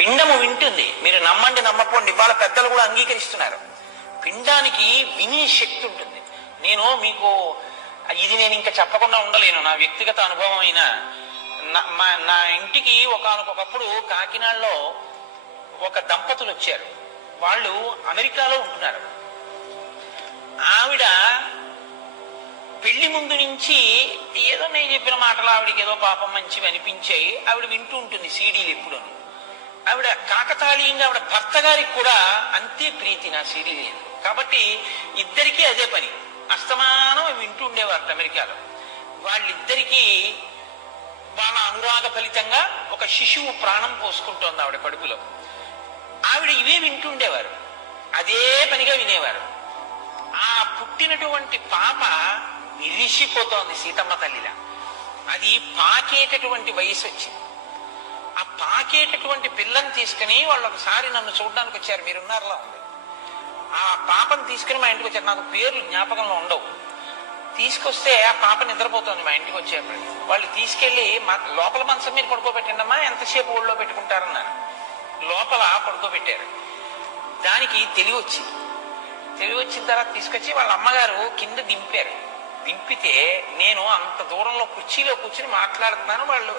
పిండము వింటుంది. మీరు నమ్మండి నమ్మపోండి ఇవాళ పెద్దలు కూడా అంగీకరిస్తున్నారు. పిండానికి వినే శక్తి ఉంటుంది. నేను మీకు ఇది నేను ఇంకా చెప్పకుండా ఉండలేను. నా వ్యక్తిగత అనుభవం అయినా నా- మా- నా ఇంటికి ఒకనకొకప్పుడు కాకినాడలో ఒక దంపతులు వచ్చారు. వాళ్ళు అమెరికాలో ఉంటున్నారు. ఆవిడ పెళ్ళి ముందు నుంచి ఏదో నేను చెప్పిన మాటలు ఆవిడకి ఏదో పాపం మంచివి అనిపించాయి. ఆవిడ వింటూ ఉంటుంది సీడీలు ఎప్పుడు. ఆవిడ కాకతాళీయంగా ఆవిడ భర్త గారికి కూడా అంతే ప్రీతి నా సీడీలు కాబట్టి ఇద్దరికీ అదే పని. అస్తమానం వింటూ ఉండేవారు అమెరికాలో. వాళ్ళిద్దరికీ వాళ్ళ అనురాగ ఫలితంగా ఒక శిశువు ప్రాణం పోసుకుంటోంది ఆవిడ కడుపులో. ఆవిడ ఇవే వింటూ ఉండేవారు. అదే పనిగా వినేవారు. ఆ పుట్టినటువంటి పాప విరిసిపోతోంది సీతమ్మ తల్లిలా. అది పాకేటటువంటి వయసు వచ్చింది. పాకేటటువంటి పిల్లని తీసుకుని వాళ్ళు ఒకసారి నన్ను చూడడానికి వచ్చారు. మీరున్నారులా? ఉంది ఆ పాపను తీసుకుని మా ఇంటికి వచ్చారు. నాకు పేర్లు జ్ఞాపకంలో ఉండవు. తీసుకొస్తే ఆ పాప నిద్రపోతుంది మా ఇంటికి వచ్చేప్పటికి వాళ్ళు తీసుకెళ్ళి మా లోపల మంచం మీద పడుకోబెట్టిండమ్మా ఎంతసేపు ఊళ్ళో పెట్టుకుంటారన్నారు. లోపల పడుకోబెట్టారు. దానికి తెలివి వచ్చింది. తెలివి వచ్చిన తర్వాత తీసుకొచ్చి వాళ్ళ అమ్మగారు కింద దింపారు. దింపితే నేను అంత దూరంలో కుర్చీలో కూర్చుని మాట్లాడుతున్నాను. వాళ్ళు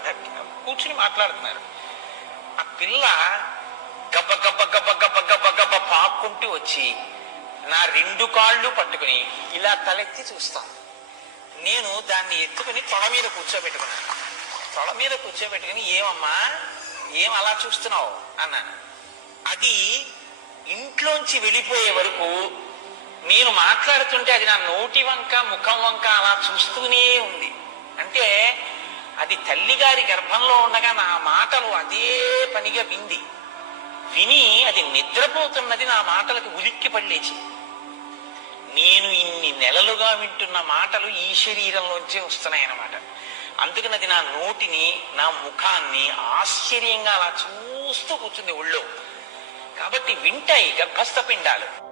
కూర్చుని మాట్లాడుతున్నారు. ఆ పిల్ల గబ్బ గబ్బ గబ్బ గబ్బ గబ్బ గబ్బ పాక్కుంటూ వచ్చి నా రెండు కాళ్ళు పట్టుకుని ఇలా తలెత్తి చూస్తాను నేను దాన్ని ఎత్తుకుని తొడ మీద కూర్చోబెట్టుకున్నాను తొడ మీద కూర్చోబెట్టుకుని ఏమమ్మా ఏం అలా చూస్తున్నావు? అన్నాను. అది ఇంట్లోంచి వెళ్ళిపోయే వరకు నేను మాట్లాడుతుంటే అది నా నోటి వంక ముఖం వంక అలా చూస్తూనే అది తల్లిగారి గర్భంలో ఉండగా నా మాటలు అదే పనిగా వింది. విని అది నిద్రపోతున్నది నా మాటలకు ఉలిక్కి పడలేచి. నేను ఇన్ని నెలలుగా వింటున్న మాటలు ఈ శరీరంలోంచే వస్తున్నాయన్నమాట. అందుకని అది నా నోటిని నా ముఖాన్ని ఆశ్చర్యంగా అలా చూస్తూ కూర్చుంది ఒళ్ళో. కాబట్టి వింటాయి గర్భస్థ పిండాలు.